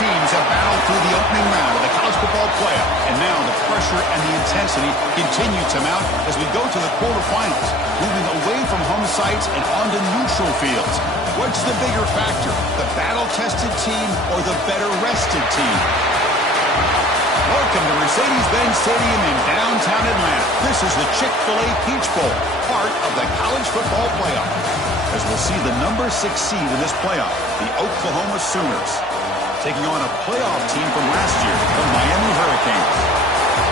teams have battled through the opening round of the college football playoff, and now the pressure and the intensity continue to mount as we go to the quarterfinals, moving away from home sites and onto neutral fields. What's the bigger factor, the battle-tested team or the better-rested team? Welcome to Mercedes-Benz Stadium in downtown Atlanta. This is the Chick-fil-A Peach Bowl, part of the college football playoff. As we'll see the number 6 seed in this playoff, the Oklahoma Sooners, taking on a playoff team from last year, the Miami Hurricanes.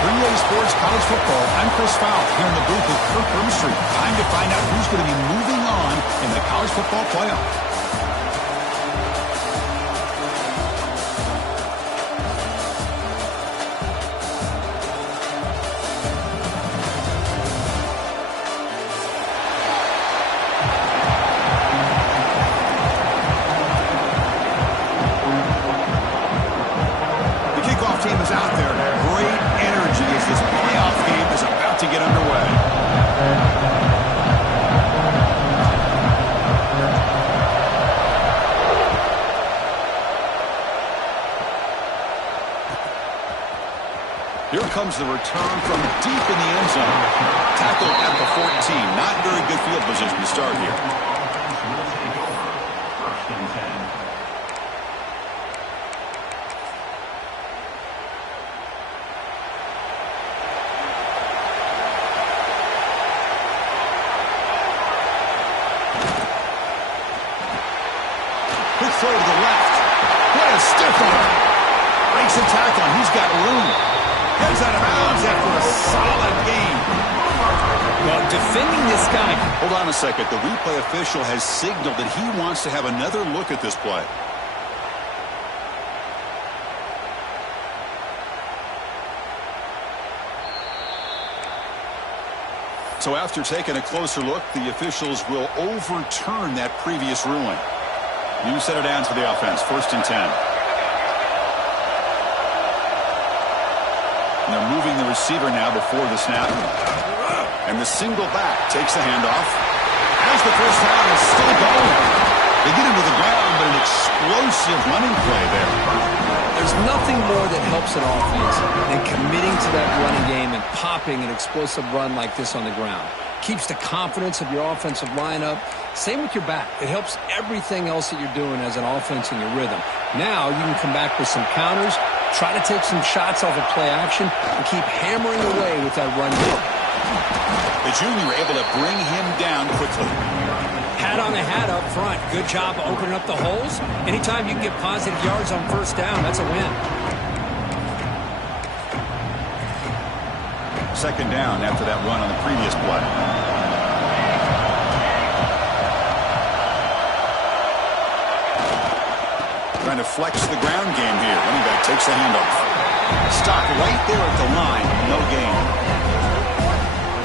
3A Sports College Football, I'm Chris Fowl here in the booth with Kirk Broomstreet. Time to find out who's going to be moving on in the college football playoff. Here comes the return from deep in the end zone. Tackled at the 14. Not very good field position to start here. Quick throw to the left. What a stiff arm. Breaks a tackle, and he's got room. Goes out of bounds after a solid game. Well, defending this guy. Hold on a second. The replay official has signaled that he wants to have another look at this play. So after taking a closer look, the officials will overturn that previous ruling. New center down to the offense. 1st and 10. And they're moving the receiver now before the snap. And the single back takes the handoff. Has the first down and still going. They get him to the ground, but an explosive running play there. There's nothing more that helps an offense than committing to that running game and popping an explosive run like this on the ground. Keeps the confidence of your offensive lineup. Same with your back. It helps everything else that you're doing as an offense in your rhythm. Now you can come back with some counters, try to take some shots off of play action, and keep hammering away with that run game. The junior able to bring him down quickly. Hat on a hat up front. Good job opening up the holes. Anytime you can get positive yards on first down, that's a win. 2nd down after that run on the previous play. Trying to flex the ground game here. Running back takes the handoff. Stop right there at the line. No gain.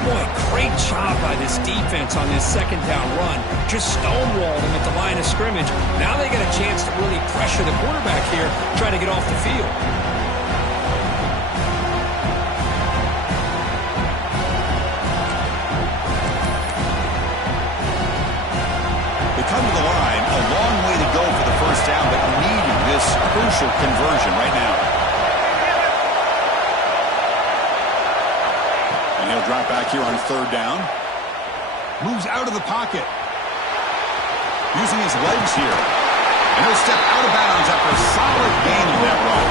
Boy, great job by this defense on this 2nd down run. Just stonewalled him at the line of scrimmage. Now they get a chance to really pressure the quarterback here, try to get off the field. They come to the line. A long way to go for the first down, but needing this crucial conversion right now. And he'll drop back here on 3rd down. Moves out of the pocket. Using his legs here. And he'll step out of bounds after a solid gain on that run.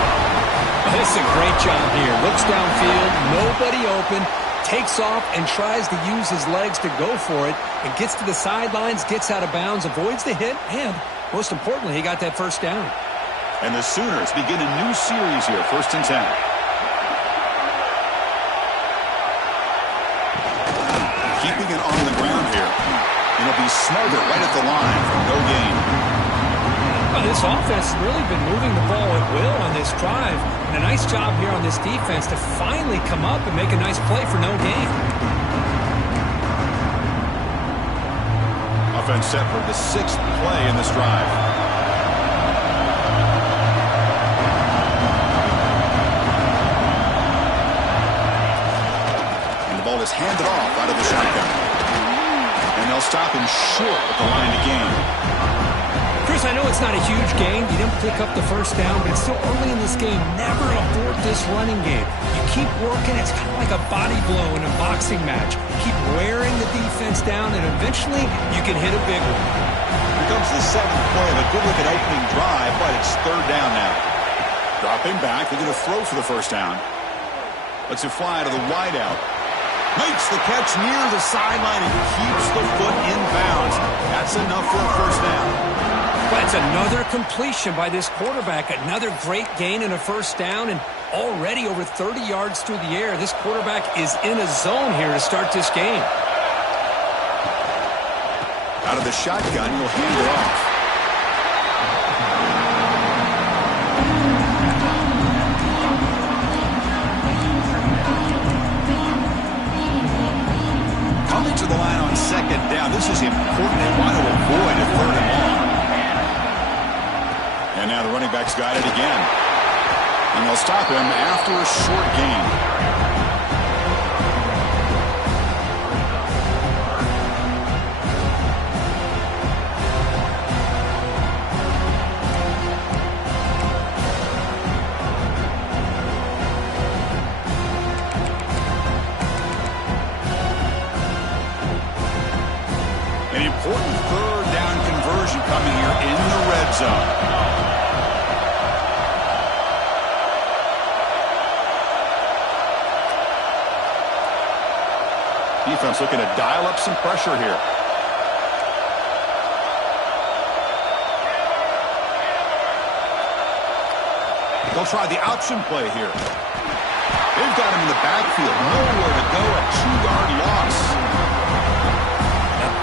Well, this is a great job here. Looks downfield, nobody open, takes off and tries to use his legs to go for it. And gets to the sidelines, gets out of bounds, avoids the hit, and most importantly, he got that first down. And the Sooners begin a new series here, 1st and 10. Keeping it on the ground here. And it'll be Smothers right at the line for no gain. Well, this offense has really been moving the ball at will on this drive. And a nice job here on this defense to finally come up and make a nice play for no gain. Offense set for the 6th play in this drive. And the ball is handed off out of the shotgun. And they'll stop him short at the line to gain. Chris, Chris, I know it's not a huge gain. You didn't pick up the first down, but it's still early in this game. Never abort this running game. You keep working. It's kind of like a body blow in a boxing match. Keep wearing the defense down, and eventually you can hit a big one. Here comes the 7th play of a good-looking opening drive, but it's 3rd down now. Dropping back. They're going to throw for the first down. Lets it fly to the wideout. Makes the catch near the sideline and keeps the foot in bounds. That's enough for a first down. That's another completion by this quarterback. Another great gain and a first down, and already over 30 yards through the air. This quarterback is in a zone here to start this game. Out of the shotgun, he'll hand it off. Coming to the line on 2nd down. This is important. They want to avoid a 3rd and long. And now the running back's got it again. And they'll stop him after a short gain. An important 3rd down conversion coming here in the red zone. Defense looking to dial up some pressure here. They'll try the option play here. They've got him in the backfield. Nowhere to go, a 2-yard loss.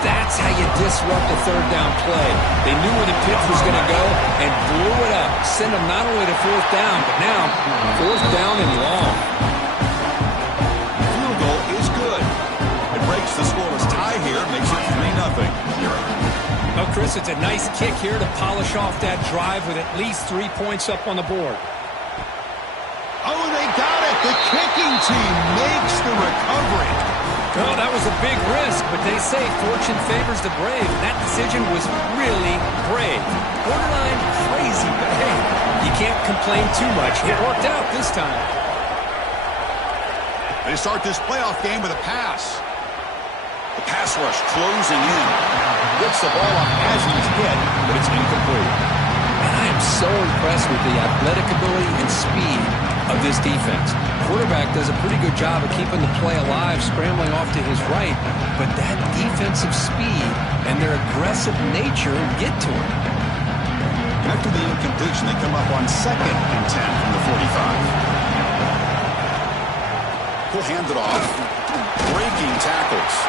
That's how you disrupt a 3rd down play. They knew where the pitch was going to go and blew it up. Send them not only to 4th down, but now 4th down and long. Field goal is good. It breaks the scoreless tie here, makes it 3-0. Oh, Chris, it's a nice kick here to polish off that drive with at least 3 points up on the board. Oh, they got it. The kicking team makes the recovery. Well, that was a big risk, but they say fortune favors the brave. That decision was really brave. Borderline crazy, but hey, you can't complain too much. It worked out this time. They start this playoff game with a pass. The pass rush closing in. Gets the ball off as he's hit, but it's incomplete. And I am so impressed with the athletic ability and speed of this defense. Quarterback does a pretty good job of keeping the play alive, scrambling off to his right, but that defensive speed and their aggressive nature get to him. After the incompletion, they come up on 2nd and 10 from the 45. He'll hand it off. Breaking tackles.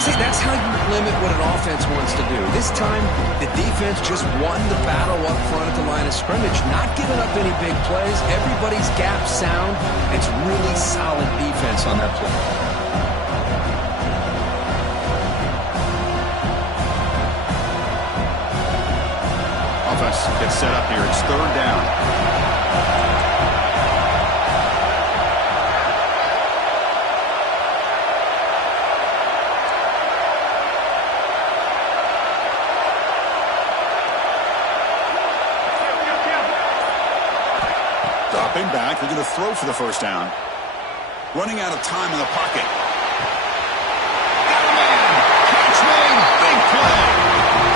See, that's how you limit what an offense wants to do. This time, the defense just won the battle up front at the line of scrimmage, not giving up any big plays. Everybody's gap sound. It's really solid defense on that play. Offense gets set up here. It's 3rd down. Dropping back, they're going to throw for the first down. Running out of time in the pocket. Got a man! Catch made! Big play!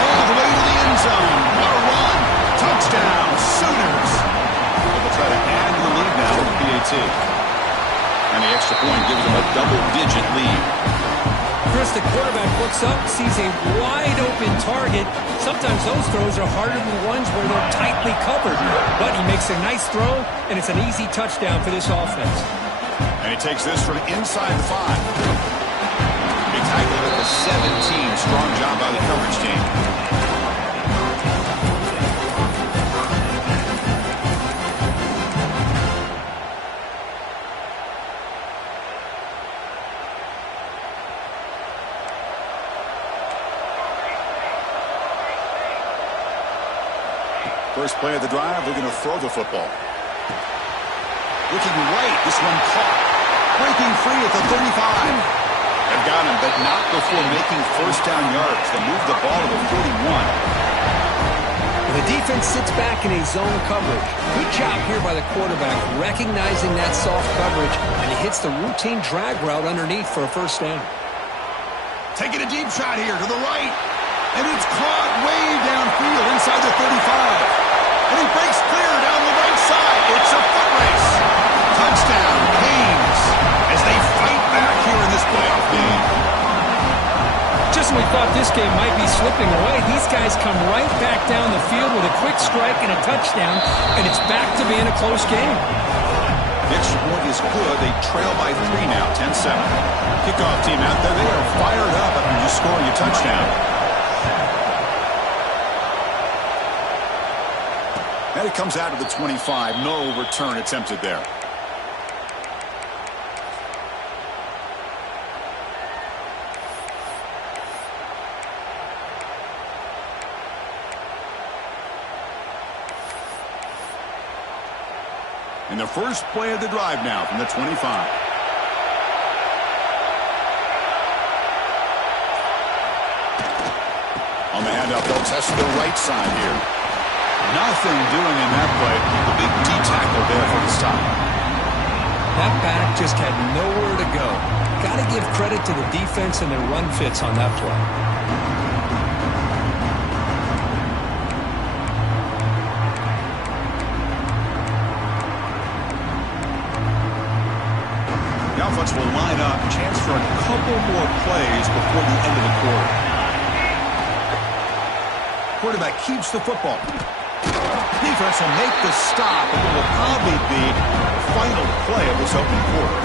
All the way to the end zone. What a run! Touchdown, Sooners! They'll try to add to the lead now with the PAT. And the extra point gives them a double-digit lead. Chris, the quarterback looks up, sees a wide-open target. Sometimes those throws are harder than the ones where they're tightly covered. But he makes a nice throw, and it's an easy touchdown for this offense. And he takes this from inside the 5. He tackled at the 17. Strong job by the coverage team. First play of the drive, they're going to throw the football. Looking right, this one caught. Breaking free at the 35. They've got him, but not before making first down yards. They move the ball to the 41. The defense sits back in a zone coverage. Good job here by the quarterback, recognizing that soft coverage, and he hits the routine drag route underneath for a first down. Taking a deep shot here to the right, and it's caught way downfield inside the 35. And he breaks clear down the right side. It's a foot race. Touchdown, Canes, as they fight back here in this playoff game. Just when we thought this game might be slipping away, these guys come right back down the field with a quick strike and a touchdown, and it's back to being a close game. Extra point is good. They trail by 3 now, 10-7. Kickoff team out there. They are fired up after just scoring a touchdown. And it comes out to the 25. No return attempted there. And the first play of the drive now from the 25. On the handoff, they'll test the right side here. Nothing doing in that play. The big D tackle there for the stop. That back just had nowhere to go. Got to give credit to the defense and their run fits on that play. Will line up, chance for a couple more plays before the end of the quarter. Quarterback keeps the football. Defense will make the stop, and it will probably be the final play of this open quarter.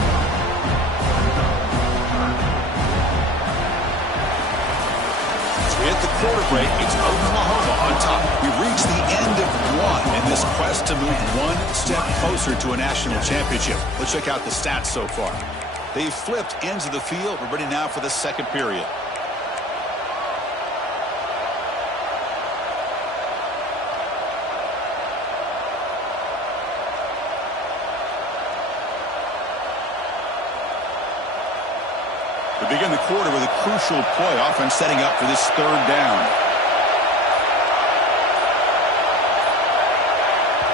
As we hit the quarter break, it's Oklahoma on top. We've reached the end of one in this quest to move one step closer to a national championship. Let's check out the stats so far. They've flipped ends of the field. We're ready now for the second period. We begin the quarter with a crucial play. Offense setting up for this third down.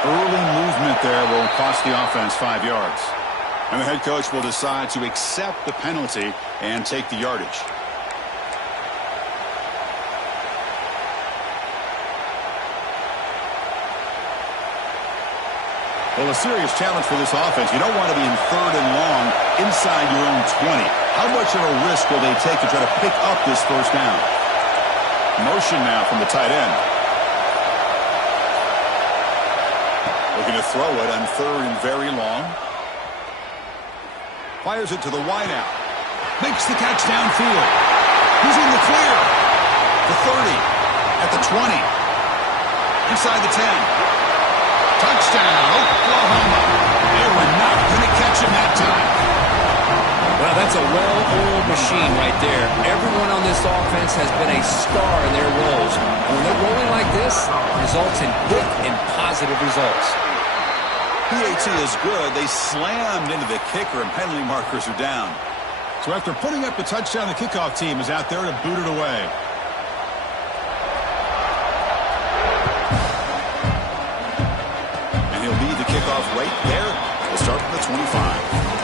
Early movement there will cost the offense 5 yards. And the head coach will decide to accept the penalty and take the yardage. Well, a serious challenge for this offense. You don't want to be in third and long inside your own 20. How much of a risk will they take to try to pick up this first down? Motion now from the tight end. Looking to throw it on third and very long. Fires it to the wideout. Makes the catch downfield. He's in the clear. The 30. At the 20. Inside the 10. Touchdown, Oklahoma. They were not going to catch him that time. Well, that's a well-oiled machine right there. Everyone on this offense has been a star in their roles. And when they're rolling like this, results in quick and positive results. PAT is good. They slammed into the kicker, and penalty markers are down. So after putting up the touchdown, the kickoff team is out there to boot it away. And he'll lead the kickoff right there. We'll start from the 25.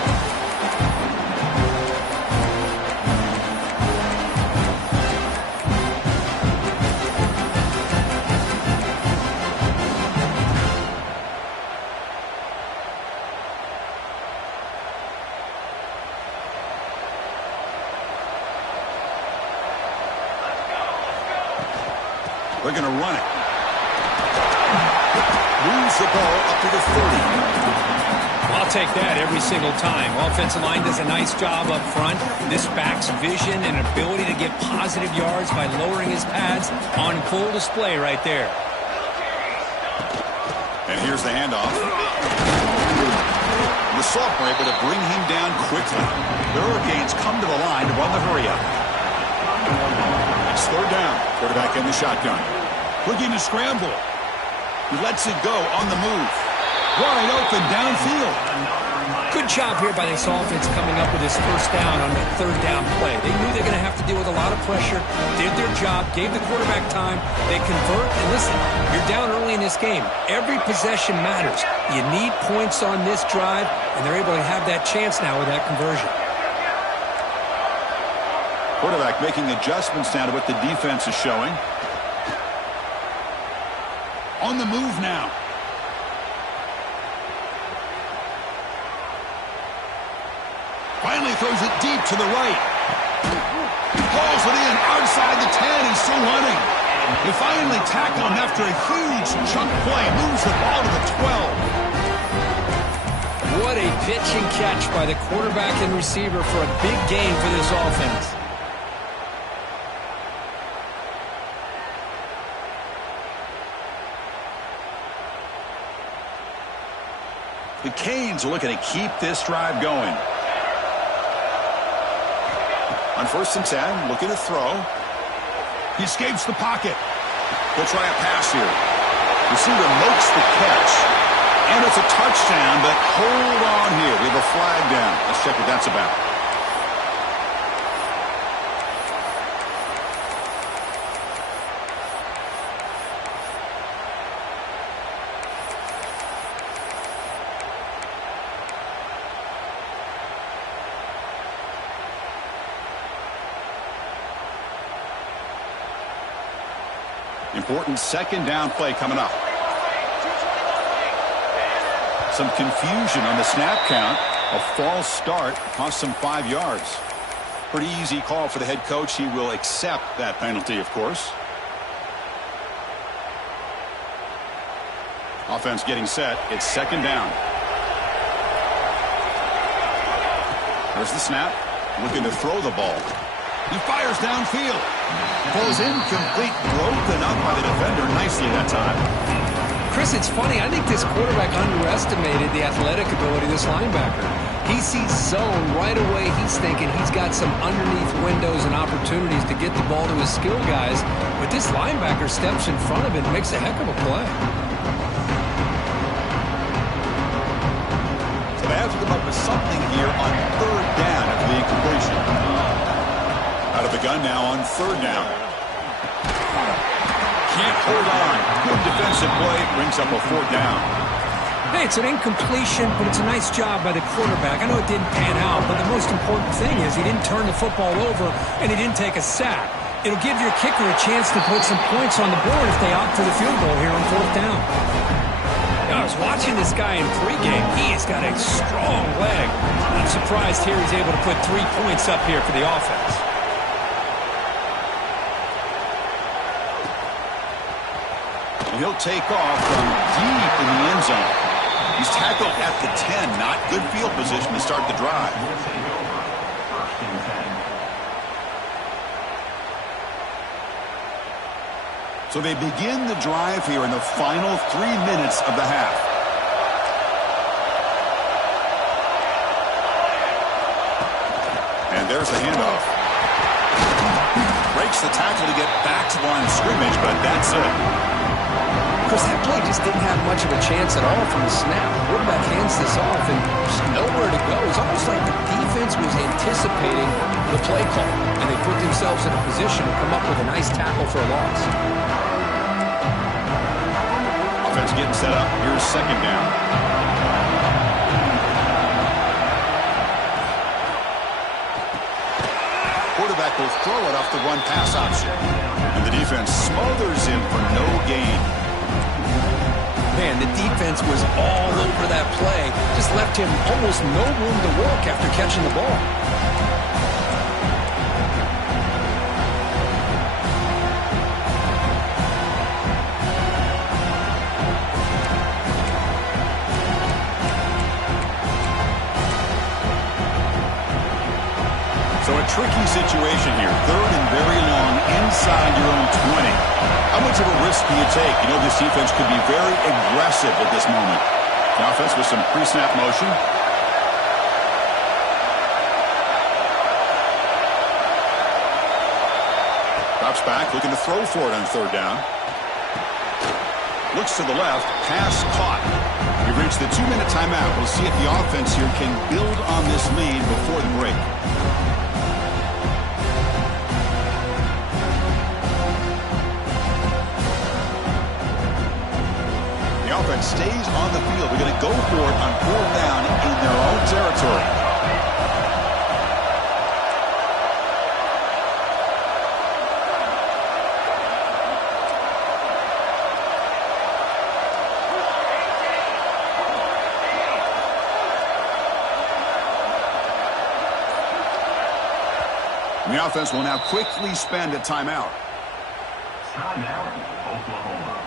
They're going to run it. Moves the ball up to the 30. I'll take that every single time. Offensive line does a nice job up front. This back's vision and ability to get positive yards by lowering his pads on full display right there. And here's the handoff. The Soft were able to bring him down quickly. The Hurricanes come to the line to run the hurry-up. It's third down. Quarterback in the shotgun. Looking to scramble. He lets it go on the move. Wide open downfield. Good job here by this offense coming up with this first down on the third down play. They knew they're going to have to deal with a lot of pressure, did their job, gave the quarterback time. They convert, and listen, you're down early in this game. Every possession matters. You need points on this drive, and they're able to have that chance now with that conversion. Quarterback making adjustments now to what the defense is showing. On the move now. Finally throws it deep to the right. Hauls it in outside the 10. He's still running. They finally tackle him after a huge chunk play. Moves the ball to the 12. What a pitch and catch by the quarterback and receiver for a big gain for this offense. The Canes are looking to keep this drive going. On 1st and 10, looking to throw. He escapes the pocket. They'll try a pass here. Receiver makes the catch. And it's a touchdown, but hold on here. We have a flag down. Let's check what that's about. Important second down play coming up. Some confusion on the snap count. A false start cost some 5 yards. Pretty easy call for the head coach. He will accept that penalty, of course. Offense getting set. It's second down. There's the snap. Looking to throw the ball. He fires downfield. Throws incomplete. Broken up by the defender nicely that time. Chris, it's funny. I think this quarterback underestimated the athletic ability of this linebacker. He sees zone right away. He's thinking he's got some underneath windows and opportunities to get the ball to his skill guys. But this linebacker steps in front of it and makes a heck of a play. So they have to come up with something here on third down after the incompletion. Out of the gun now on third down. Can't hold on. Good defensive play. Brings up a fourth down. Hey, it's an incompletion, but it's a nice job by the quarterback. I know it didn't pan out, but the most important thing is he didn't turn the football over and he didn't take a sack. It'll give your kicker a chance to put some points on the board if they opt for the field goal here on fourth down. I was watching this guy in pregame. He has got a strong leg. I'm surprised here he's able to put 3 points up here for the offense. He'll take off from deep in the end zone. He's tackled at the 10. Not good field position to start the drive. So they begin the drive here in the final 3 minutes of the half. And there's the handoff. Breaks the tackle to get back to the line of scrimmage, but that's it. Chris, that play just didn't have much of a chance at all from the snap. Quarterback hands this off and just nowhere to go. It's almost like the defense was anticipating the play call, and they put themselves in a position to come up with a nice tackle for a loss. Offense getting set up. Here's second down. Quarterback will throw it off the run-pass option. And the defense smothers him for no gain. Man, the defense was all over that play. Just left him almost no room to work after catching the ball. So a tricky situation here. Third and very long inside your own 20. How much of a risk do you take? You know this defense could be very aggressive at this moment. The offense with some pre-snap motion. Drops back, looking to throw for it on third down. Looks to the left, pass caught. We've reached the 2-minute timeout. We'll see if the offense here can build on this lead before the break. The offense stays on the field. They're going to go for it on 4th down in their own territory. The offense will now quickly spend a timeout. Timeout, Oklahoma.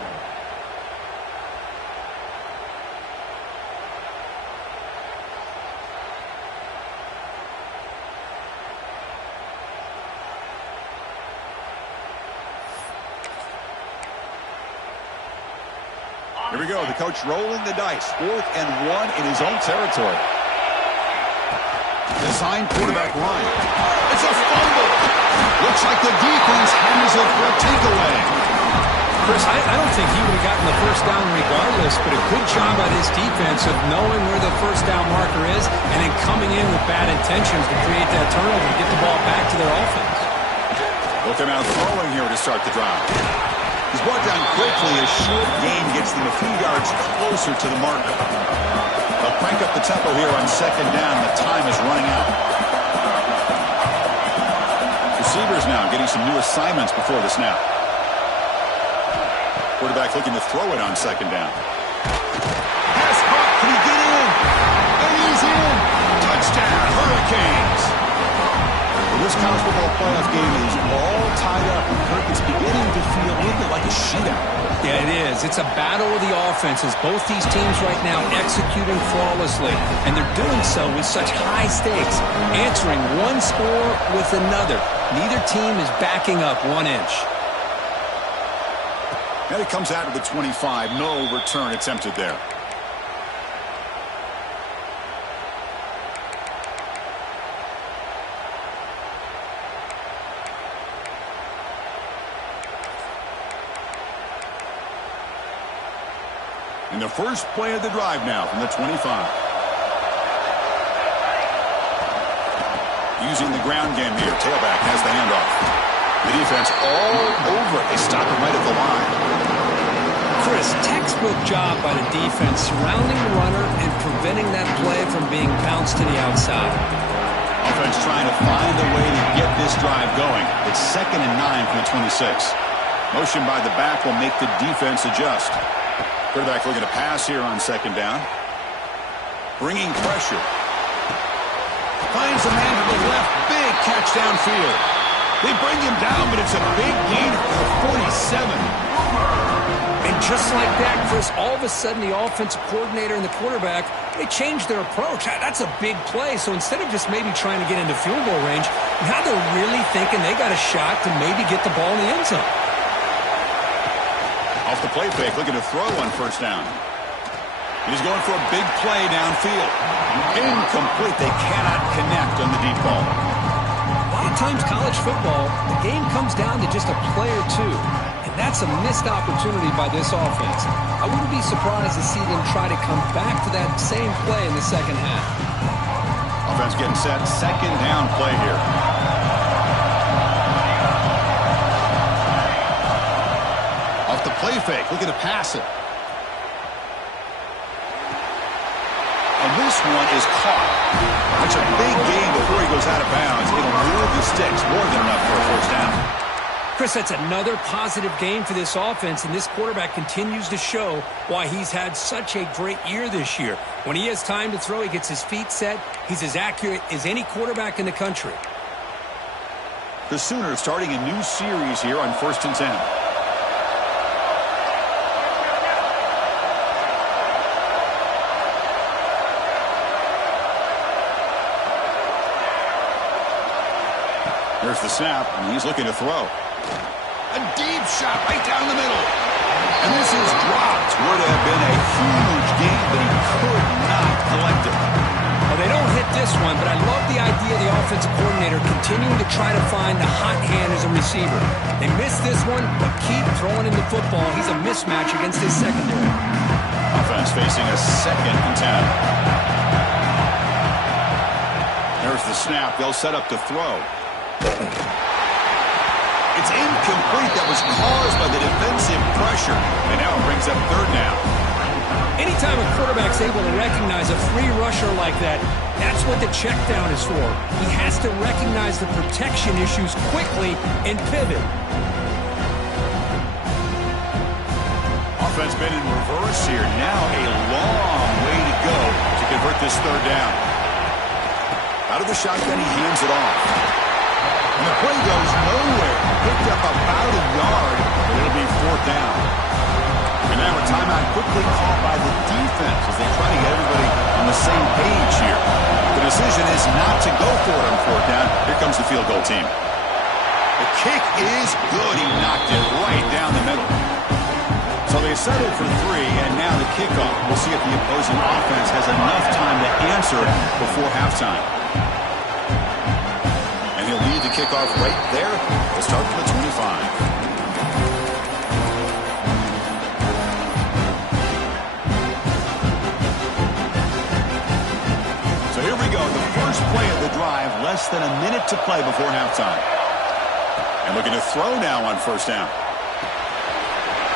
Here we go. The coach rolling the dice. 4th and 1 in his own territory. Design quarterback run. It's a fumble. Looks like the defense has it for a takeaway. Chris, I don't think he would have gotten the first down regardless, but a good job by this defense of knowing where the first down marker is and then coming in with bad intentions to create that turnover and get the ball back to their offense. Look him out throwing here to start the drive. He's brought down quickly. A short gain gets them a few yards closer to the marker. They'll crank up the tempo here on 2nd down. The time is running out. Receivers now getting some new assignments before the snap. Quarterback looking to throw it on 2nd down. Pass caught. Can he get in? And he's in. Touchdown, Hurricanes. Well, this college football playoff game is all tied up. Kirk, it's beginning to feel a little bit like a shootout. Yeah, it is. It's a battle of the offenses. Both these teams right now executing flawlessly, and they're doing so with such high stakes, answering one score with another. Neither team is backing up 1 inch. And it comes out of the 25. No return attempted there. And the first play of the drive now from the 25. Using the ground game here. Tailback has the handoff. The defense all over. They stop him right at the line. Chris, textbook job by the defense surrounding the runner and preventing that play from being bounced to the outside. Offense trying to find a way to get this drive going. It's 2nd and 9 from the 26. Motion by the back will make the defense adjust. Quarterback looking to pass here on 2nd down. Bringing pressure. Finds a man to the left. Big catch downfield. They bring him down, but it's a big gain for 47. And just like that, Chris, all of a sudden the offensive coordinator and the quarterback, they changed their approach. That's a big play. So instead of just maybe trying to get into field goal range, now they're really thinking they got a shot to maybe get the ball in the end zone. Off the play fake, looking to throw on 1st down. He's going for a big play downfield. Incomplete. They cannot connect on the deep ball. A lot of times college football, the game comes down to just a play or two. And that's a missed opportunity by this offense. I wouldn't be surprised to see them try to come back to that same play in the second half. Offense getting set. 2nd down play here. Off the play fake, looking to pass it. And this one is caught. That's a big gain before he goes out of bounds. It'll move the sticks, more than enough for a 1st down. Chris, that's another positive game for this offense, and this quarterback continues to show why he's had such a great year this year. When he has time to throw, he gets his feet set. He's as accurate as any quarterback in the country. The Sooners starting a new series here on 1st and 10. There's the snap, and he's looking to throw. A deep shot right down the middle. And this is dropped. Would have been a huge gain, but he could not collect it. A Well, they don't hit this one, but I love the idea of the offensive coordinator continuing to try to find the hot hand as a receiver. They missed this one, but keep throwing him the football. He's a mismatch against his secondary. Offense facing a 2nd and 10. There's the snap. They'll set up to throw. It's incomplete. That was caused by the defensive pressure. And now it brings up 3rd down. Anytime a quarterback's able to recognize a free rusher like that, that's what the check down is for. He has to recognize the protection issues quickly and pivot. Offense been in reverse here. Now a long way to go to convert this 3rd down. Out of the shotgun, he hands it off. And the play goes nowhere. Picked up about a yard, but it'll be 4th down. And now a timeout quickly called by the defense as they try to get everybody on the same page here. The decision is not to go for it on 4th down. Here comes the field goal team. The kick is good. He knocked it right down the middle. So they settled for 3, and now the kickoff. We'll see if the opposing offense has enough time to answer before halftime. And he'll lead the kickoff right there. We'll start from the 25. Play of the drive, less than a minute to play before halftime. And looking to throw now on 1st down.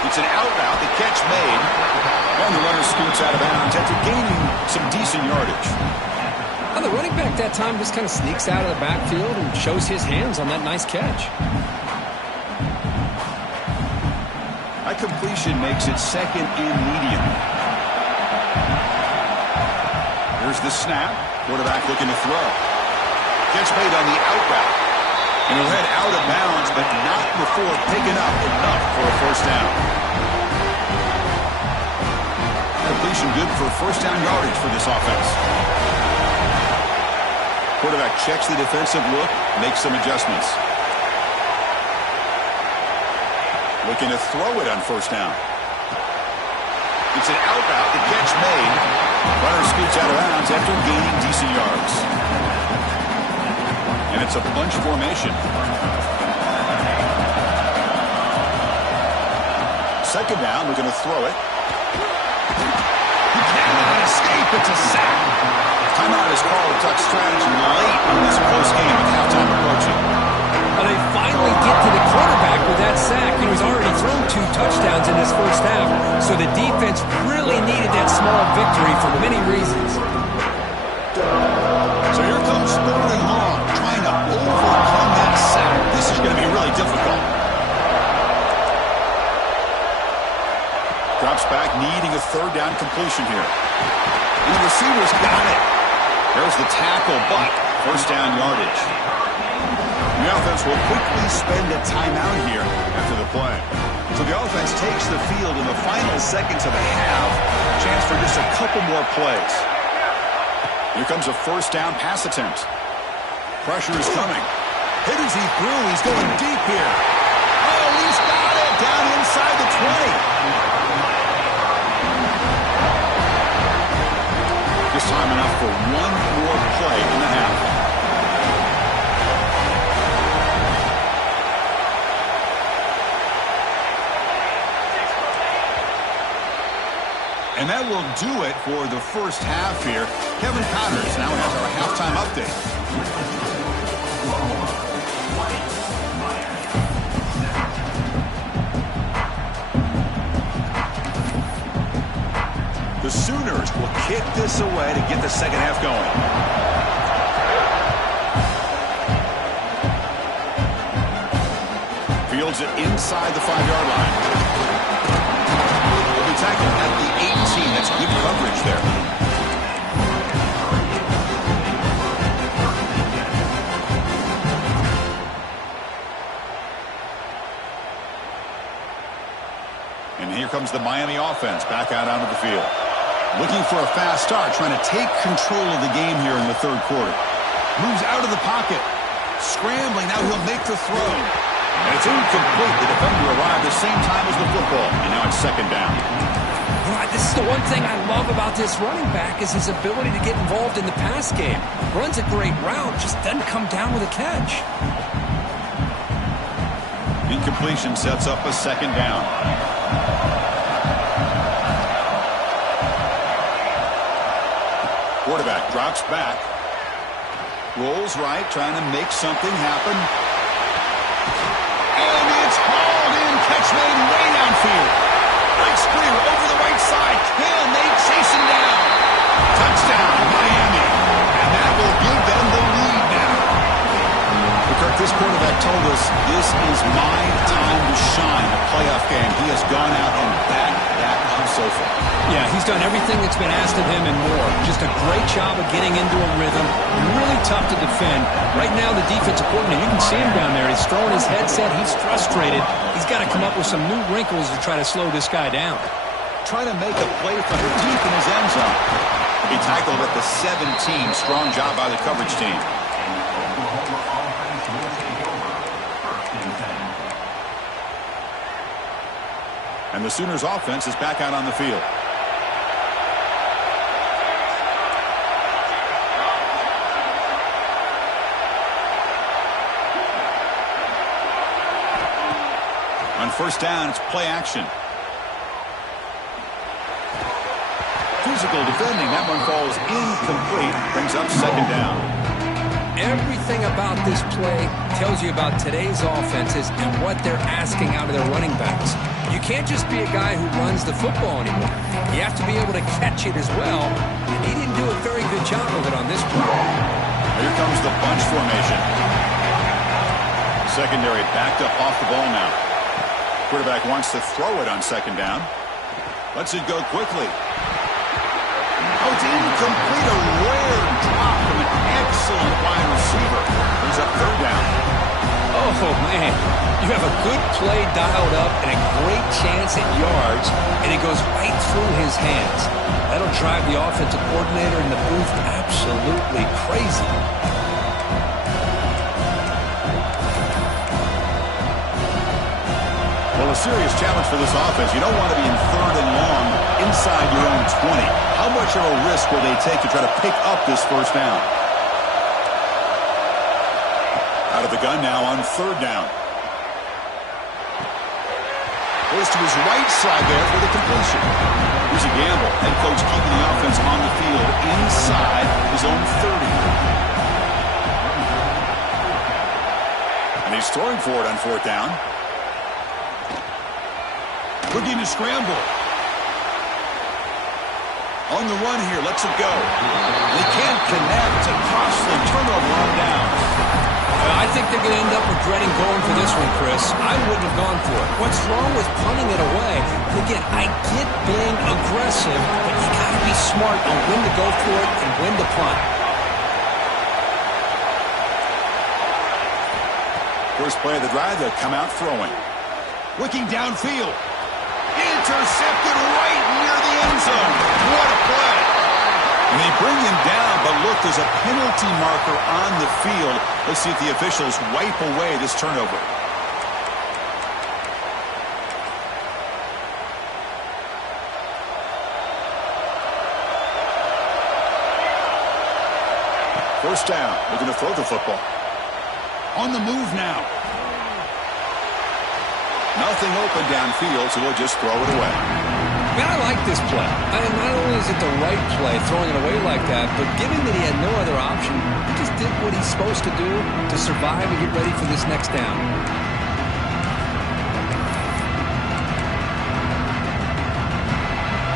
It's an out route, the catch made, and the runner scoots out of bounds after gaining some decent yardage. Well, the running back that time just kind of sneaks out of the backfield and shows his hands on that nice catch. That completion makes it 2nd and medium. Here's the snap. Quarterback looking to throw. Catch made on the out route. And he'll head out of bounds, but not before picking up enough for a 1st down. Completion good for 1st down yardage for this offense. Quarterback checks the defensive look, makes some adjustments. Looking to throw it on 1st down. It's an out route, the catch made. Runner scoots out of bounds after gaining decent yards. And it's a bunch formation. 2nd down, we're going to throw it. He cannot escape, it's a sack. Timeout is called. Duck strategy late in this close game with halftime approaching. Well, they finally get to the quarterback with that sack. He's already thrown 2 touchdowns in his 1st half, so the defense really needed that small victory for many reasons. So here comes 3rd and long, trying to overcome that sack. This is going to be really difficult. Drops back, needing a 3rd down completion here. And the receiver's got it. There's the tackle, but 1st down yardage. The offense will quickly spend a timeout here after the play. So the offense takes the field in the final seconds of the half. Chance for just a couple more plays. Here comes a 1st down pass attempt. Pressure is coming. Hit as he threw. He's going deep here. Oh, he's got it down inside the 20. Just time enough for one more play in the half. And that will do it for the 1st half here. Kevin Connors now has our halftime update. The Sooners will kick this away to get the 2nd half going. Fields it inside the 5-yard line. Tackle at the 18. That's good coverage there. And here comes the Miami offense back out onto the field. Looking for a fast start, trying to take control of the game here in the 3rd quarter. Moves out of the pocket. Scrambling, now he'll make the throw. And it's incomplete. The defender arrived the same time as the football. And now it's 2nd down. This is the one thing I love about this running back is his ability to get involved in the pass game. Runs a great route, just doesn't come down with a catch. Incompletion sets up a second down. Quarterback drops back. Rolls right, trying to make something happen. And it's hauled in. Catch made way downfield. Breaks clear over the right side. Can they chase him down? Touchdown, Miami. And that will give them the lead now. Kirk, this quarterback told us this is my time to shine. A playoff game. He has gone out and backed that up so far. Yeah, he's done everything that's been asked of him and more. Just a great job of getting into a rhythm. Really tough to defend. Right now, the defensive coordinator, you can see him down there. He's throwing his headset. He's frustrated. He's got to come up with some new wrinkles to try to slow this guy down. Trying to make a play from deep in his end zone. He tackled at the 17. Strong job by the coverage team. And the Sooners offense is back out on the field. On first down, it's play action. Physical defending. That one falls incomplete. Brings up second down. Everything about this play tells you about today's offenses and what they're asking out of their running backs. You can't just be a guy who runs the football anymore. You have to be able to catch it as well. And he didn't do a very good job of it on this play. Here comes the bunch formation. Secondary backed up off the ball now. Quarterback wants to throw it on second down. Lets it go quickly. Oh, it's incomplete. A rare drop from an excellent wide receiver. Brings up third down. Oh, man. You have a good play dialed up and a great chance at yards, and it goes right through his hands. That'll drive the offensive coordinator in the booth absolutely crazy. Well, a serious challenge for this offense. You don't want to be in third and long inside your own 20. How much of a risk will they take to try to pick up this first down? Out of the gun now on third down. Goes to his right side there for the completion. Here's a gamble. Head coach keeping the offense on the field inside his own 30. And he's throwing for it on fourth down. Looking to scramble. On the run here, lets it go. They can't connect. A costly turnover on downs. I think they're going to end up regretting going for this one, Chris. I wouldn't have gone for it. What's wrong with punting it away? Again, I get being aggressive, but you got to be smart on when to go for it and when to punt. First play of the drive, they'll come out throwing. Looking downfield. Intercepted right near the end zone. What a play. And they bring him down, but look, there's a penalty marker on the field. Let's see if the officials wipe away this turnover. First down. They're going to throw the football. On the move now. Nothing open downfield, so we'll just throw it away. Man, I like this play. Not only is it the right play, throwing it away like that, but given that he had no other option, he just did what he's supposed to do to survive and get ready for this next down.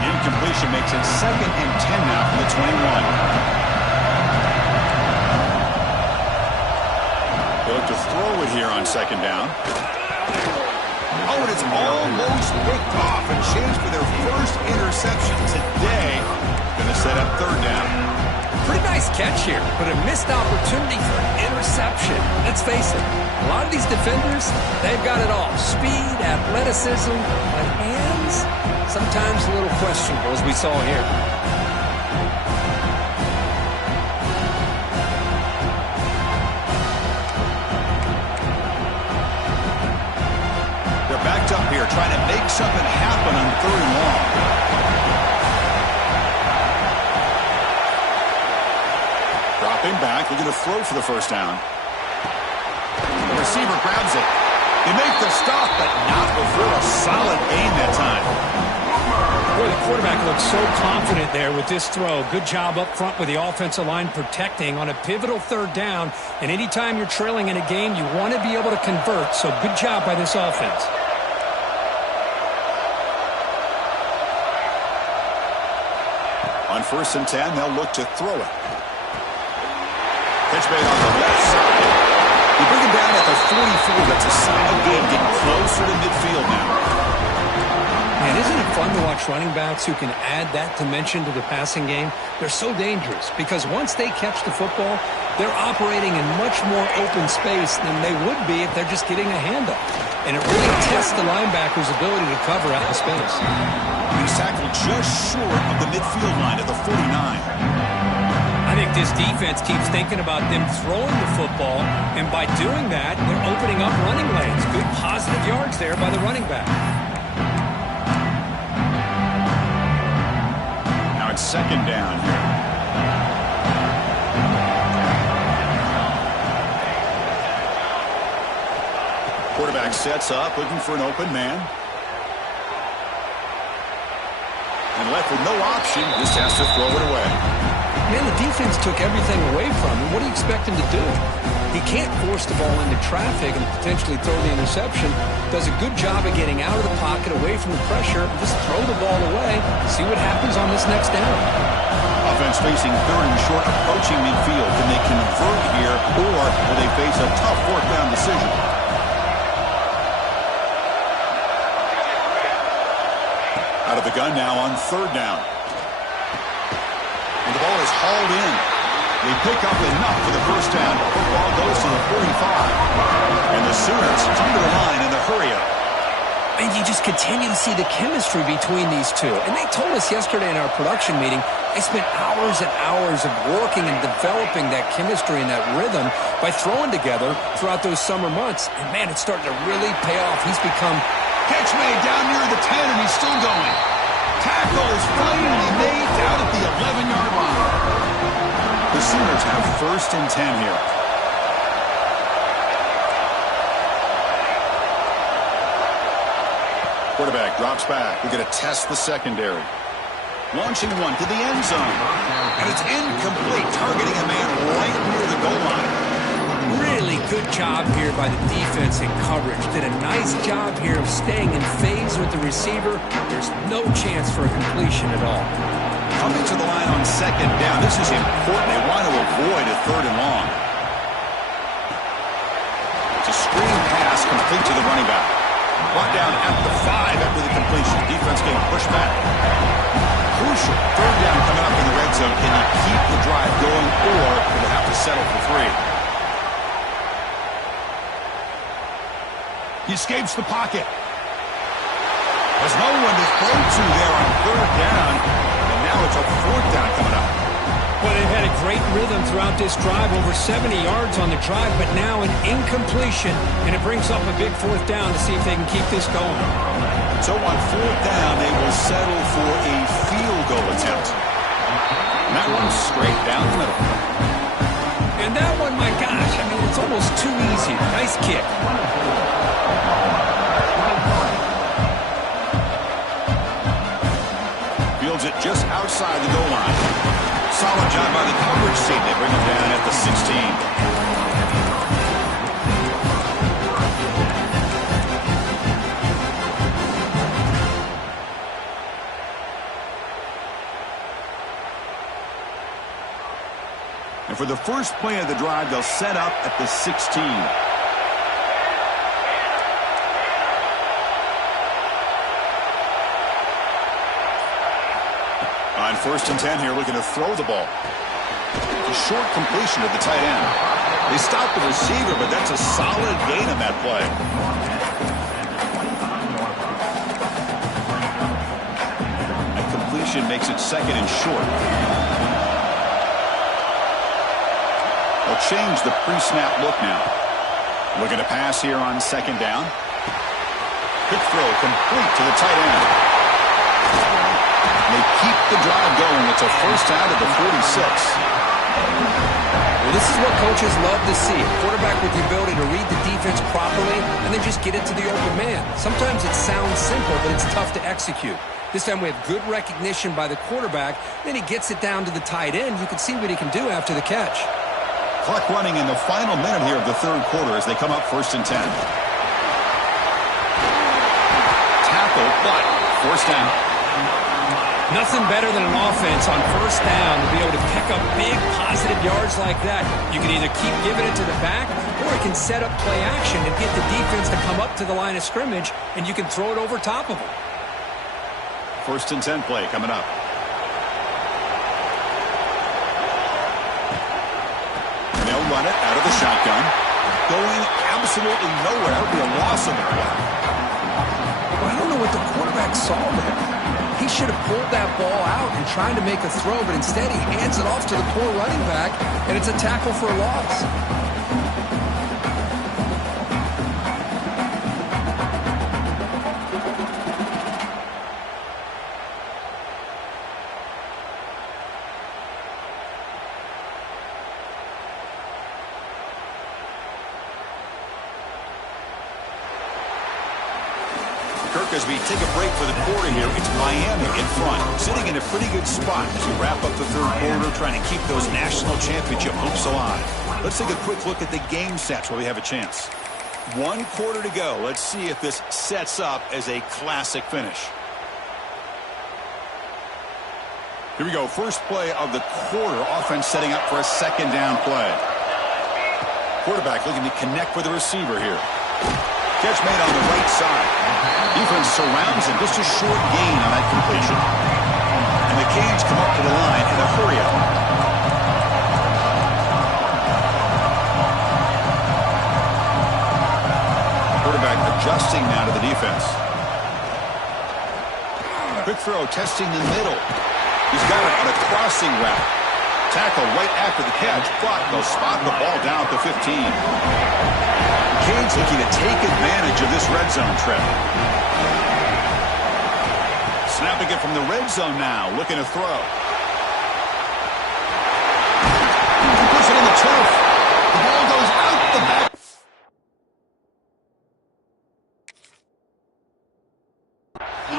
Incompletion makes it 2nd and 10 now from the 21. They look to throw it here on second down. Oh, and it's almost picked off. A chance for their first interception today. Going to set up third down. Pretty nice catch here, but a missed opportunity for an interception. Let's face it, a lot of these defenders, they've got it all. Speed, athleticism, but hands, sometimes a little questionable, as we saw here. Backed up here, trying to make something happen on third and long. Dropping back, looking to throw for the first down. The receiver grabs it. They make the stop, but not before a solid gain that time. Boy, the quarterback looks so confident there with this throw. Good job up front with the offensive line protecting on a pivotal third down. And anytime you're trailing in a game, you want to be able to convert. So good job by this offense. On 1st and 10, they'll look to throw it. Pitch made on the left side. You bring him down at the 44. That's a sign of game, getting closer to midfield now. Man, isn't it fun to watch running backs who can add that dimension to the passing game? They're so dangerous because once they catch the football, they're operating in much more open space than they would be if they're just getting a handoff. And it really tests the linebacker's ability to cover out the space. He's tackled just short of the midfield line at the 49. I think this defense keeps thinking about them throwing the football, and by doing that, they're opening up running lanes. Good positive yards there by the running back. Now it's 2nd down here. Quarterback sets up, looking for an open man. And left with no option, just has to throw it away. Man, the defense took everything away from him. What do you expect him to do? He can't force the ball into traffic and potentially throw the interception. Does a good job of getting out of the pocket, away from the pressure, and just throw the ball away. See what happens on this next down. Offense facing 3rd and short, approaching midfield. Can they convert here, or will they face a tough 4th down decision? Out of the gun now on 3rd down. And the ball is hauled in. They pick up enough for the first down. Football goes to the 45. And the Sooners come to the line in the hurry-up. And you just continue to see the chemistry between these two. And they told us yesterday in our production meeting, they spent hours and hours of working and developing that chemistry and that rhythm by throwing together throughout those summer months. And, man, it's starting to really pay off. He's become... Catch made down near the 10, and he's still going. Tackle is finally made down at the 11-yard line. The Sooners have 1st and 10 here. Quarterback drops back. We're going to test the secondary. Launching one to the end zone. And it's incomplete, targeting a man right near the goal line. Really good job here by the defense in coverage. Did a nice job here of staying in phase with the receiver. There's no chance for a completion at all. Coming to the line on 2nd down. This is important. They want to avoid a 3rd and long. It's a screen pass complete to the running back. Brought down at the 5 after the completion. Defense getting pushed back. Crucial 3rd down coming up in the red zone. Can you keep the drive going, or will they have to settle for 3? He escapes the pocket. There's no one to throw to there on 3rd down. And now it's a 4th down coming up. Well, they've had a great rhythm throughout this drive, over 70 yards on the drive, but now an incompletion, and it brings up a big 4th down to see if they can keep this going. So on 4th down, they will settle for a field goal attempt. And that one's straight down the middle. And that one, my gosh, I mean, it's almost too easy. Nice kick. Fields it just outside the goal line. Solid job by the coverage team. They bring him down at the 16. And for the first play of the drive, they'll set up at the 16. On 1st and 10 here, looking to throw the ball. A short completion to the tight end. They stopped the receiver, but that's a solid gain on that play. That completion makes it 2nd and short. They'll change the pre-snap look now. Looking to pass here on 2nd down. Quick throw complete to the tight end. They keep the drive going. It's a first out of the 46. Well, this is what coaches love to see. A quarterback with the ability to read the defense properly and then just get it to the open man. Sometimes it sounds simple, but it's tough to execute. This time we have good recognition by the quarterback. Then he gets it down to the tight end. You can see what he can do after the catch. Clock running in the final minute here of the third quarter as they come up 1st and 10. Tackle, but forced down. Nothing better than an offense on 1st down to be able to pick up big positive yards like that. You can either keep giving it to the back, or it can set up play action and get the defense to come up to the line of scrimmage, and you can throw it over top of them. 1st and 10 play coming up. They'll run it out of the shotgun. Going absolutely nowhere. That would be a loss of the play. Well, I don't know what the quarterback saw there. He should have pulled that ball out and tried to make a throw, but instead he hands it off to the poor running back, and it's a tackle for a loss. Kirk, as we take a break for the quarter here, it's Miami in front, sitting in a pretty good spot as we wrap up the third quarter, trying to keep those national championship hopes alive. Let's take a quick look at the game sets while we have a chance. 1 quarter to go. Let's see if this sets up as a classic finish. Here we go. First play of the quarter. Offense setting up for a 2nd down play. Quarterback looking to connect with the receiver here. Catch made on the right side. Defense surrounds him. Just a short gain on that completion. And the Canes come up to the line in a hurry-up. Quarterback adjusting now to the defense. Quick throw, testing the middle. He's got it on a crossing route. Tackle right after the catch, but they'll spot the ball down at the 15. Canes looking to take advantage of this red zone trip. Snapping it from the red zone now, looking to throw. He puts it in the turf. The ball goes out the back.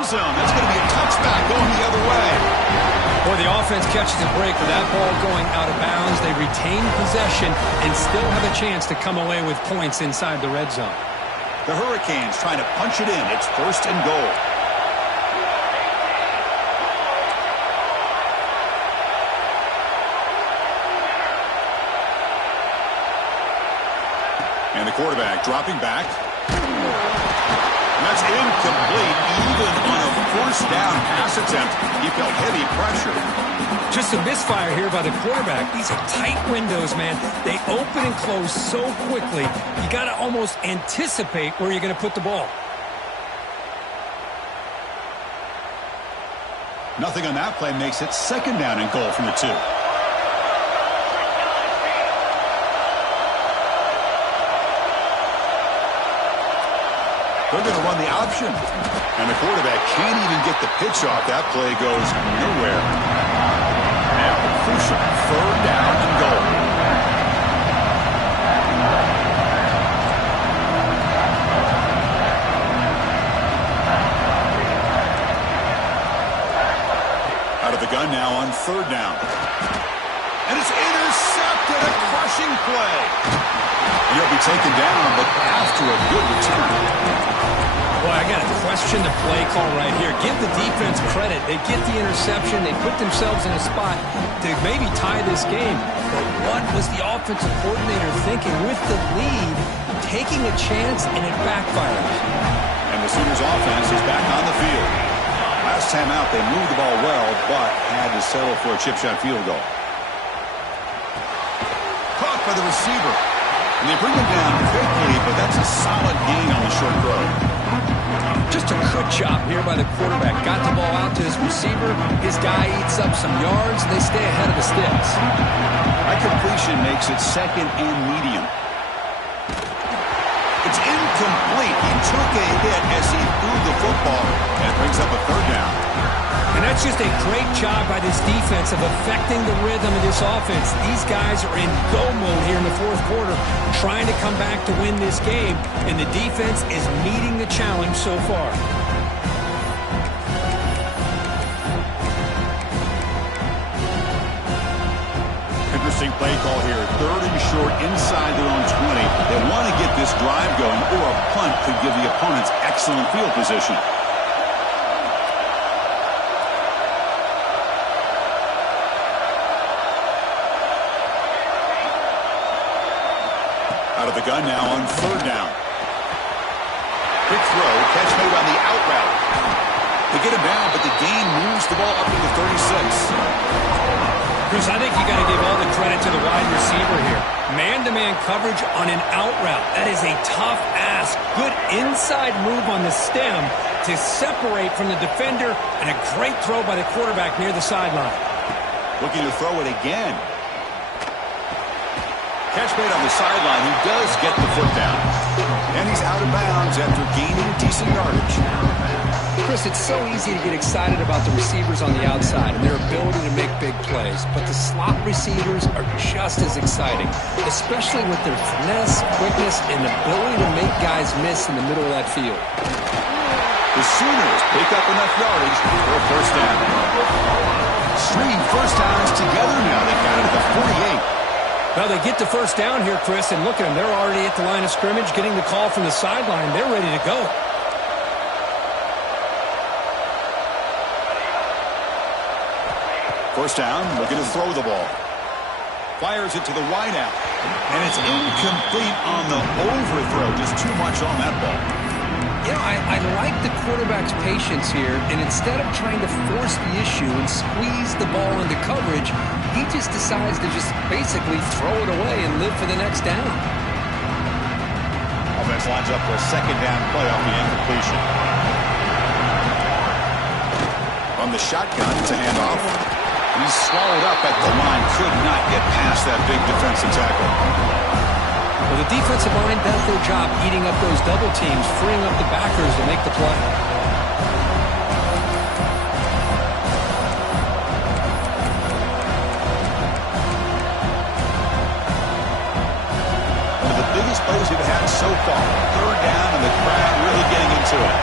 Zone. That's going to be a touchback going the other way. Boy, the offense catches a break with that ball going out of bounds. They retain possession and still have a chance to come away with points inside the red zone. The Hurricanes trying to punch it in. It's 1st and goal. And the quarterback dropping back. That's incomplete. Even on a 1st down pass attempt, he felt heavy pressure. Just a misfire here by the quarterback. These are tight windows, man. They open and close so quickly. You got to almost anticipate where you're going to put the ball. Nothing on that play makes it 2nd down and goal from the 2. They're going to run the option. And the quarterback can't even get the pitch off. That play goes nowhere. Now, crucial 3rd down and goal. Out of the gun now on 3rd down. And it's intercepted. A crushing play. He'll be taken down, but after a good return. Boy, I got to question the play call right here. Give the defense credit. They get the interception. They put themselves in a spot to maybe tie this game. But what was the offensive coordinator thinking with the lead, taking a chance, and it backfires? And the Sooners offense is back on the field. Last time out, they moved the ball well, but had to settle for a chip shot field goal. Caught by the receiver. And they bring him down quickly, but that's a solid gain on the short throw. Just a good job here by the quarterback. Got the ball out to his receiver. His guy eats up some yards, and they stay ahead of the sticks. That completion makes it 2nd and medium. It's incomplete. He took a hit as he threw the football, and it brings up a 3rd down. And that's just a great job by this defense of affecting the rhythm of this offense. These guys are in go mode here in the fourth quarter, trying to come back to win this game, and the defense is meeting the challenge so far. Interesting play call here. 3rd and short inside their own 20. They want to get this drive going, or a punt could give the opponents excellent field position. Out of the gun now on 3rd down. Quick throw, catch made on the out route. They get him down, but the gain moves the ball up to the 36. Chris, I think you got to give all the credit to the wide receiver here. Man-to-man coverage on an out route. That is a tough ask. Good inside move on the stem to separate from the defender, and a great throw by the quarterback near the sideline. Looking to throw it again. Catch made on the sideline. He does get the foot down. And he's out of bounds after gaining decent yardage. Chris, it's so easy to get excited about the receivers on the outside and their ability to make big plays, but the slot receivers are just as exciting, especially with their finesse, quickness, and ability to make guys miss in the middle of that field. The Sooners pick up enough yardage for a first down. Stringing first downs together now. They got it at the 48. Well, they get the first down here, Chris, and look at them. They're already at the line of scrimmage, getting the call from the sideline. They're ready to go. First down, looking to throw the ball. Fires it to the wideout. And it's incomplete on the overthrow. Just too much on that ball. You know, I like the quarterback's patience here, and instead of trying to force the issue and squeeze the ball into coverage, he just decides to just basically throw it away and live for the next down. Offense lines up for a second down play off the incompletion. On the shotgun, it's a handoff. He's swallowed up at the line. Could not get past that big defensive tackle. Well, the defensive line does their job eating up those double teams, freeing up the backers to make the play. One of the biggest plays we've had so far. 3rd down, and the crowd really getting into it.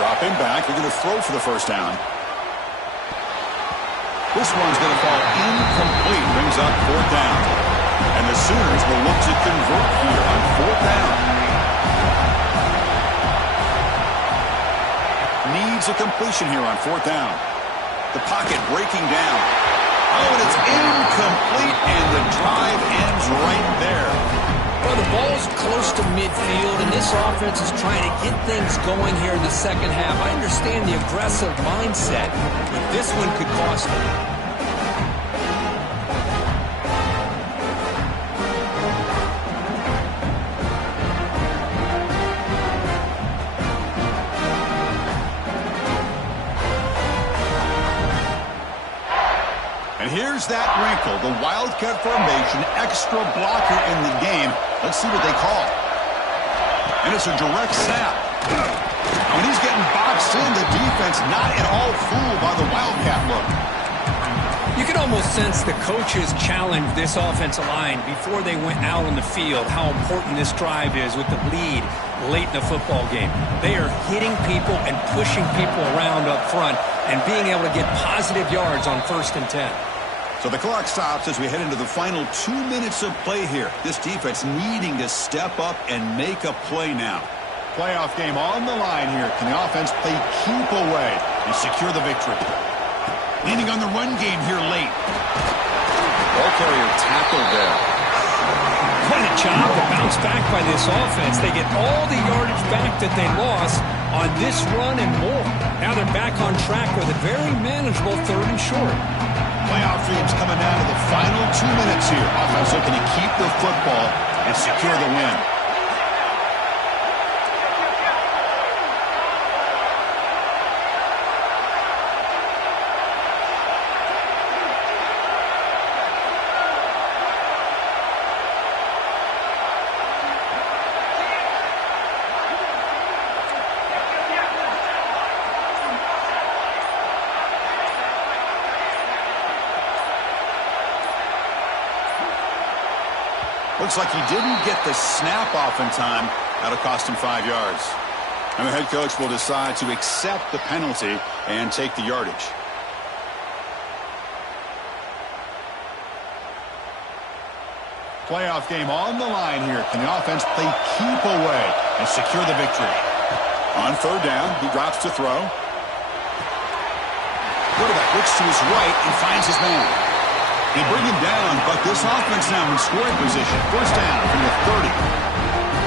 Dropping back, they're going to throw for the first down. This one's going to fall incomplete. Brings up 4th down. And the Sooners will look to convert here on 4th down. Needs a completion here on 4th down. The pocket breaking down. Oh, and it's incomplete, and the drive ends right there. Well, the ball's close to midfield, and this offense is trying to get things going here in the second half. I understand the aggressive mindset, but this one could cost them. Here's that wrinkle, the Wildcat formation, extra blocker in the game. Let's see what they call. And it's a direct snap. When he's getting boxed in, the defense not at all fooled by the Wildcat look. You can almost sense the coaches challenged this offensive line before they went out on the field, how important this drive is with the lead late in the football game. They are hitting people and pushing people around up front and being able to get positive yards on 1st and 10. So the clock stops as we head into the final 2 minutes of play here. This defense needing to step up and make a play now. Playoff game on the line here. Can the offense play keep away and secure the victory? Leaning on the run game here late. Ball carrier tackled there. What a job to bounce back by this offense. They get all the yardage back that they lost on this run and more. Now they're back on track with a very manageable 3rd and short. Playoff dreams coming down to the final 2 minutes here. Offense looking to keep the football and secure the win. Looks like he didn't get the snap off in time. That'll cost him 5 yards. And the head coach will decide to accept the penalty and take the yardage. Playoff game on the line here. Can the offense play keep away and secure the victory? On third down, he drops to throw. Quarterback looks to his right and finds his man. They bring him down, but this offense now in scoring position. First down from the 30.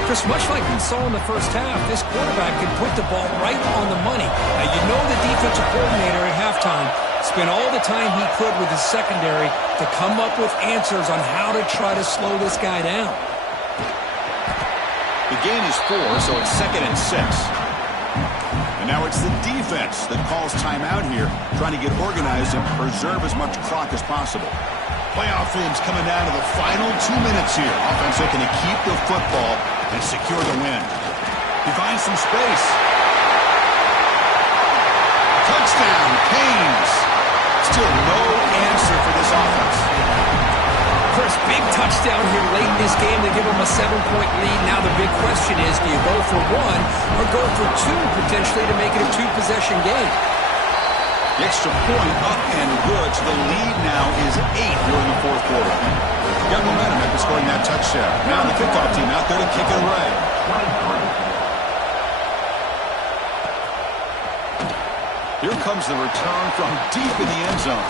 Chris, much like we saw in the first half, this quarterback can put the ball right on the money. Now, you know the defensive coordinator at halftime spent all the time he could with his secondary to come up with answers on how to try to slow this guy down. The gain is 4, so it's 2nd and 6. And now it's the defense that calls timeout here, trying to get organized and preserve as much clock as possible. Playoff game's coming down to the final 2 minutes here. Offense looking to keep the football and secure the win. He finds some space. Touchdown, Canes. Still no answer for this offense. Chris, big touchdown here late in this game to give them a 7-point lead. Now the big question is, do you go for 1 or go for 2 potentially to make it a 2-possession game? The extra point up and good, so the lead now is 8 here in the fourth quarter. Got momentum after scoring that touchdown. Now the kickoff team out there to kick it away. Here comes the return from deep in the end zone.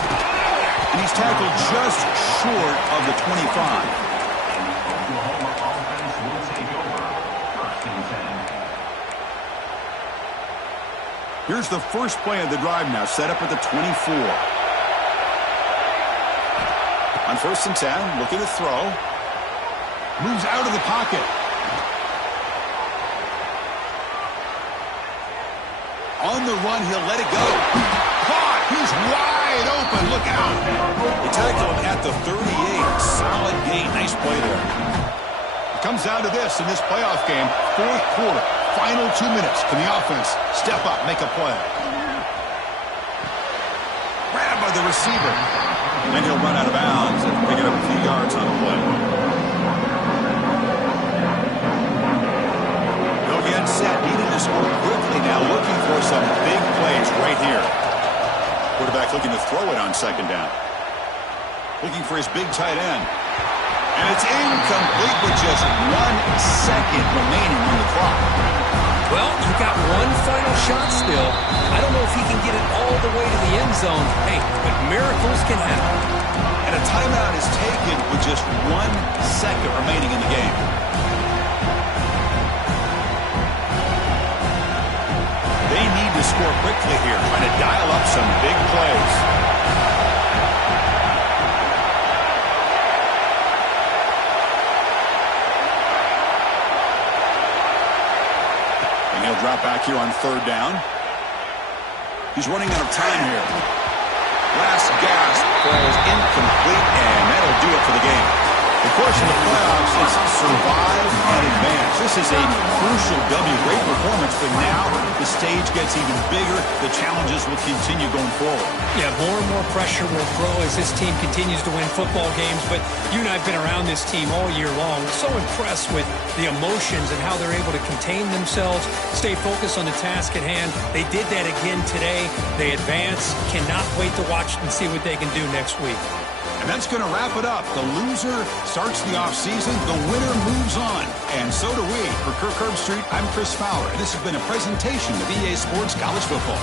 And he's tackled just short of the 25. Oklahoma offense will take over. 1st and 10. Here's the first play of the drive now, set up at the 24. On 1st and 10, looking to throw. Moves out of the pocket. On the run, he'll let it go. Caught! He's wide open. Look out. They tackle him at the 38. Solid gain. Nice play there. It comes down to this in this playoff game. Fourth quarter. Final 2 minutes. Can the offense step up, make a play? Grabbed by the receiver. Then he'll run out of bounds and pick it up a few yards on the play. They'll get set. Needing to score quickly now. Looking for some big plays right here. Quarterback looking to throw it on 2nd down. Looking for his big tight end. And it's incomplete with just 1 second remaining on the clock. Well, you got one final shot still. I don't know if he can get it all the way to the end zone. Hey, but miracles can happen. And a timeout is taken with just 1 second remaining in the game. They need to score quickly here, trying to dial up some big plays. And he'll drop back here on 3rd down. He's running out of time here. Last gasp falls incomplete, and that'll do it for the game. The course of the playoffs is survive and advance. This is a crucial W. Great performance, but now the stage gets even bigger. The challenges will continue going forward. Yeah, more and more pressure will grow as this team continues to win football games, but you and I have been around this team all year long. So impressed with the emotions and how they're able to contain themselves, stay focused on the task at hand. They did that again today. They advance. Cannot wait to watch and see what they can do next week. And that's going to wrap it up. The loser starts the offseason. The winner moves on. And so do we. For Kirk Herbstreit, I'm Chris Fowler. This has been a presentation of EA Sports College Football.